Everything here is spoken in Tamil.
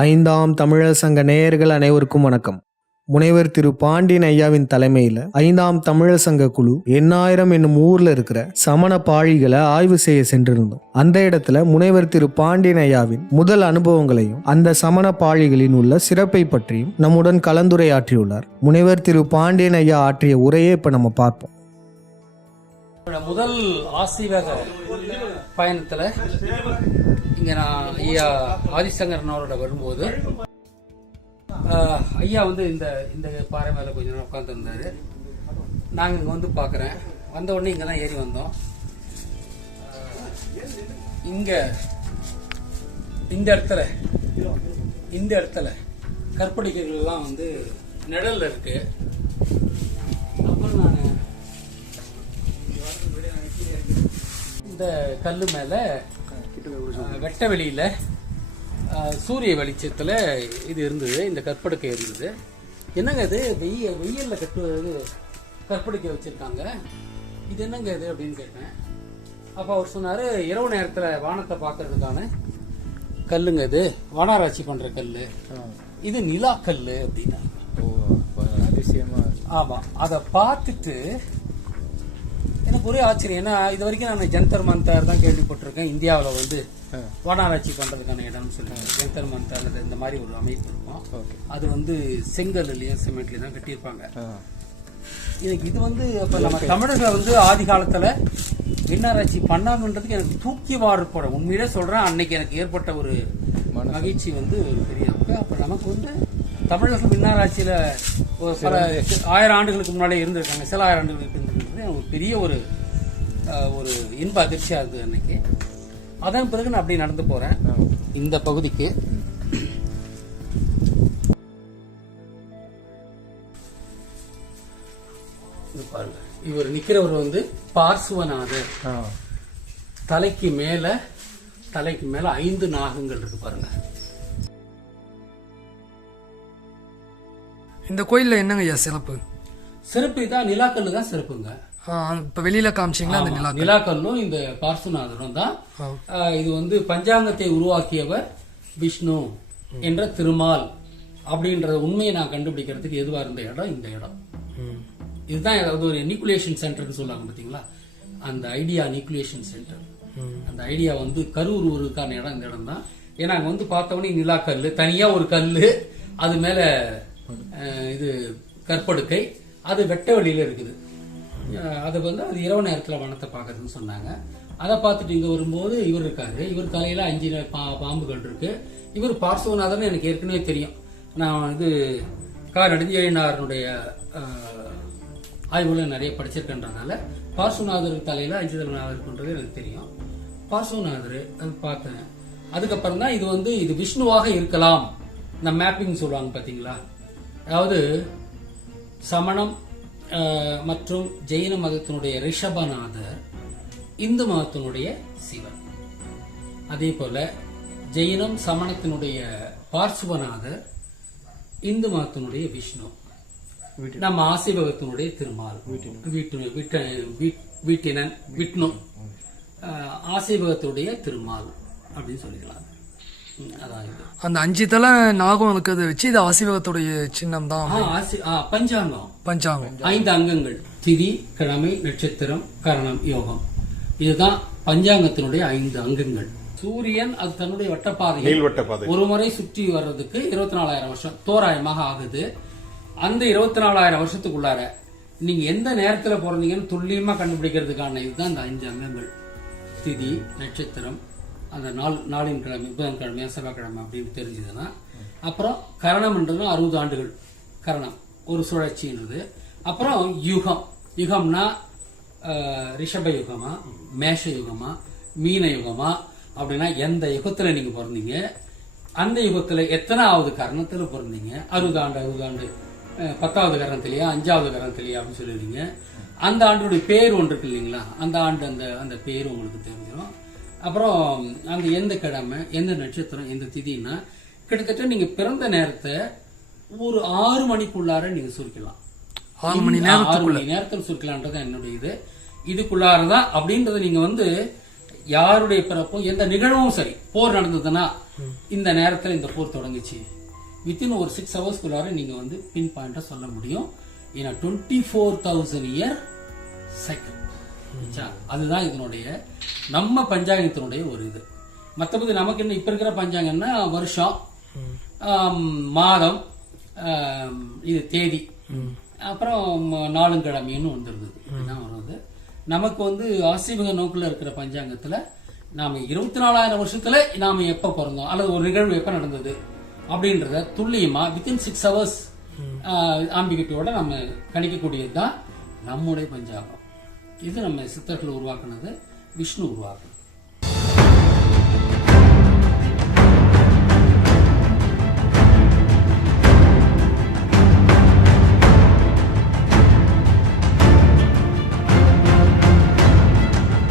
ஐந்தாம் தமிழர் சங்க நேயர்கள் அனைவருக்கும் வணக்கம். முனைவர் திரு பாண்டியன் ஐயாவின் தலைமையில் ஐந்தாம் தமிழர் சங்க குழு எண்ணாயிரம் என்னும் ஊர்ல இருக்கிற சமண பாழிகளை ஆய்வு செய்ய சென்றிருந்தோம். அந்த இடத்துல முனைவர் திரு பாண்டியன் ஐயாவின் முதல் அனுபவங்களையும் அந்த சமண பாழிகளின் உள்ள சிறப்பை பற்றியும் நம்முடன் கலந்துரையாற்றியுள்ளார். முனைவர் திரு பாண்டியன் ஐயா ஆற்றிய உரையை இப்ப நம்ம பார்ப்போம். முதல் ஆசீவக பயணத்துல இங்கே நான் ஐயா ஆதிசங்கரன் அவரோட வரும்போது ஐயா வந்து இந்த இந்த பாறை மேலே கொஞ்ச நேரம் உட்காந்துருந்தாரு நாங்கள் இங்கே வந்து பார்க்குறேன் வந்த உடனே இங்கே தான் ஏறி வந்தோம். இங்கே இந்த இடத்துல இந்த இடத்துல கற்படிக்கைகள்லாம் வந்து நிழலில் இருக்கு. அப்புறம் நான் இந்த கல் மேலே வெட்ட வெளியில சூரிய வெளிச்சத்துல இது இருந்தது இந்த கற்படுக்கை இருந்தது. என்னங்க இது? வெய்ய வெயில்ல கட்டுவது கற்படுக்கை வச்சிருக்காங்க. இது என்னங்க இது அப்படின்னு கேட்டேன். அப்ப அவர் சொன்னாரு இரவு நேரத்துல வானத்தை பார்க்கறதுக்கான கல்லுங்க இது. வானாராய்ச்சி பண்ற கல்லு. இது நிலா கல்லு அப்படின்னா அதிசயமா ஆமா. அத பார்த்துட்டு எனக்கு ஒரே ஆச்சரியம். ஏன்னா இது வரைக்கும் நான் ஜந்தர் மந்தர் தான் கேள்விப்பட்டிருக்கேன். இந்தியாவுல வந்து வானாராய்ச்சி பண்றதுக்கான இடம்னு சொல்லுவாங்க ஜந்தர் மந்தர் அல்லது இந்த மாதிரி ஒரு அமைப்பு இருக்கும். அது வந்து செங்கல்லையும் சிமெண்ட்லயும் தான் கட்டியிருப்பாங்க. எனக்கு இது வந்து அப்ப நம்ம தமிழர்கள் வந்து ஆதி காலத்துல விண்ணாராய்ச்சி பண்ணாங்கன்றதுக்கு எனக்கு தூக்கி வாரப்பட உண்மையிலே சொல்றேன் அன்னைக்கு எனக்கு ஏற்பட்ட ஒரு மகிழ்ச்சி வந்து ஒரு பெரிய அப்ப நமக்கு வந்து தமிழர்கள் விண்ணாராய்ச்சியில ஒரு பல ஆயிரம் ஆண்டுகளுக்கு முன்னாடி இருந்திருக்காங்க. சில ஆயிரம் ஆண்டுகளுக்கு இருந்திருக்கிறது எனக்கு ஒரு பெரிய ஒரு ஒரு இன்ப அதிர்ச்சியா இருந்தது அன்னைக்கு. அதன் பிறகு நான் அப்படியே நடந்து போறேன். இந்த பகுதிக்கு. இது பாருங்க. இவர் நிக்கிறவர் வந்து பார்சுவநாதர். தலைக்கு மேல தலைக்கு மேல ஐந்து நாகங்கள் இருக்கு பாருங்க. இந்த கோயில்ல என்னங்க ஐயா சிறப்பு? சிறப்பு இதான் நிலாக்கல்லு தான் சிறப்புங்க. இப்ப வெளியில காமிச்சீங்களா அந்த நிலா நிலாக்கல்லும் இந்த பார்சுநாதரும் தான். இது வந்து பஞ்சாங்கத்தை உருவாக்கியவர் விஷ்ணு என்ற திருமால் அப்படின்ற உண்மையை நான் கண்டுபிடிக்கிறதுக்கு எதுவா இருந்த இடம் இந்த இடம். இதுதான் ஏதாவது ஒரு நியூக்ளியேஷன் சென்டர்னு சொல்லுவாங்க பாத்தீங்களா அந்த ஐடியா நியூக்ளியேஷன் சென்டர் அந்த ஐடியா வந்து கரூர் ஊருக்கான இடம் இந்த இடம் தான். ஏன்னா அங்க வந்து பார்த்தவொடனே நிலா கல்லு தனியா ஒரு கல்லு அது மேல இது கற்படுக்கை அது வெட்ட வெளியில இருக்குது. அது வந்து அது இரவு நேரத்தில் வனத்தை பார்க்குறதுன்னு சொன்னாங்க. அதை பார்த்துட்டு இங்கே வரும்போது இவர் இருக்காரு. இவர் தலையில் அஞ்சு பா- பாம்புகள் இருக்கு. இவர் பார்சவநாதன் எனக்கு ஏற்கனவே தெரியும். நான் இது கார் நெடுஞ்செழியனாருடைய ஆய்வுகளை நிறைய படிச்சிருக்கன்றதுனால பார்சுநாதர் தலையில் அஞ்சு தலைநாதர் இருக்குன்றது எனக்கு தெரியும். பார்சுநாதர் அது பார்த்தேன். அதுக்கப்புறம் தான் இது வந்து இது விஷ்ணுவாக இருக்கலாம். இந்த மேப்பிங் சொல்லுவாங்க பார்த்தீங்களா அதாவது சமணம் மற்றும் ஜெயின மதத்தினுடைய ரிஷபநாதர் இந்து மதத்தினுடைய சிவன். அதே போல ஜெயினம் சமணத்தினுடைய பார்சுவநாதர் இந்து மதத்தினுடைய விஷ்ணு. நம்ம ஆசீபகத்தினுடைய திருமால். வீட்டு வீட்ட- வீட்- வீட்டினன் அஹ், ஆசீபகத்துடைய திருமால் அப்படின்னு சொல்லிக்கலாம். அந்த அஞ்சு தலை நாகம் இருக்கிறத வச்சு இது ஆசீர்வாதத்துடைய சின்னம் தான் ஆ, ஆசி- ஆ, பஞ்சாங்கம். பஞ்சாங்கம். ஐந்து அங்கங்கள். திதி கிழமை நட்சத்திரம் கரணம் யோகம். இதுதான் பஞ்சாங்கத்தினுடைய ஐந்து அங்கங்கள். சூரியன் அது தன்னுடைய வட்டப்பாதை ஒரு முறை சுற்றி வர்றதுக்கு இருபத்தி நாலாயிரம் வருஷம் தோராயமாக ஆகுது. அந்த இருபத்தி நாலாயிரம் வருஷத்துக்குள்ளார நீங்க எந்த நேரத்துல பிறந்தீங்கன்னு துல்லியமா கண்டுபிடிக்கிறதுக்கான இதுதான் இந்த அஞ்சு அங்கங்கள். திதி நட்சத்திரம் அந்த நாள் நாளின் கிழமை புதன் கிழமை செவ்வாய்க்கிழமை அப்படின்னு தெரிஞ்சதுன்னா அப்புறம் கரணம்ன்றது அறுபது ஆண்டுகள் கரணம் ஒரு சுழற்சின்றது அப்புறம் யுகம். யுகம்னா ரிஷப யுகமா மேஷ யுகமா மீன யுகமா அப்படின்னா எந்த யுகத்துல நீங்க பிறந்தீங்க? அந்த யுகத்துல எத்தனாவது கரணத்துல பிறந்தீங்க? அறுபது ஆண்டு அறுபது ஆண்டு பத்தாவது கரணத்திலேயா அஞ்சாவது கரணத்திலேயா அப்படின்னு சொல்லுவீங்க அந்த ஆண்டுடைய பேர் ஒன்று இருக்கு இல்லைங்களா? அந்த ஆண்டு அந்த அந்த பேர் உங்களுக்கு தெரிஞ்சிடும் அப்புறம் அந்த எந்த கிழமை எந்த நட்சத்திரம் எந்த திதின்னா கிட்டத்தட்ட நீங்க பிறந்த நேரத்தை ஒரு ஆறு மணிக்குள்ளார நீங்க சுருக்கலாம். ஆறு மணி இந்த ஆறு மணி நேரத்தில் சுருக்கலான்றது என்னுடைய இது. இதுக்குள்ளாரதான் அப்படின்றத நீங்க வந்து யாருடைய பிறப்பும் எந்த நிகழ்வும் சரி போர் நடந்ததுன்னா இந்த நேரத்துல இந்த போர் தொடங்குச்சு. வித்தின் ஒரு சிக்ஸ் ஹவர்ஸ்க்குள்ளார நீங்க வந்து பின் பாயிண்டா சொல்ல முடியும். ஏன்னா twenty four thousand year cycle அதுதான் இதனுடைய நம்ம பஞ்சாங்கத்தினுடைய ஒரு இது. மற்றபடி நமக்கு என்ன இப்ப இருக்கிற பஞ்சாங்கம்னா வருஷம் மாதம் இது தேதி. அப்புறம் நாளுங்கிழமைன்னு வந்துருது இதுதான் வருது. நமக்கு வந்து ஆசிமிக நோக்கில் இருக்கிற பஞ்சாங்கத்துல நாம இருபத்தி நாலாயிரம் வருஷத்துல நாம எப்ப பிறந்தோம்? அல்லது ஒரு நிகழ்வு எப்ப நடந்தது? அப்படின்றத துல்லியமா வித்தின் சிக்ஸ் ஹவர்ஸ் ஆம்பிகிட்டியோட நம்ம கணிக்கக்கூடியது தான் நம்முடைய பஞ்சாங்கம். இது நம்ம சித்தர்கள் உருவாக்குனது விஷ்ணு உருவாக்குனது.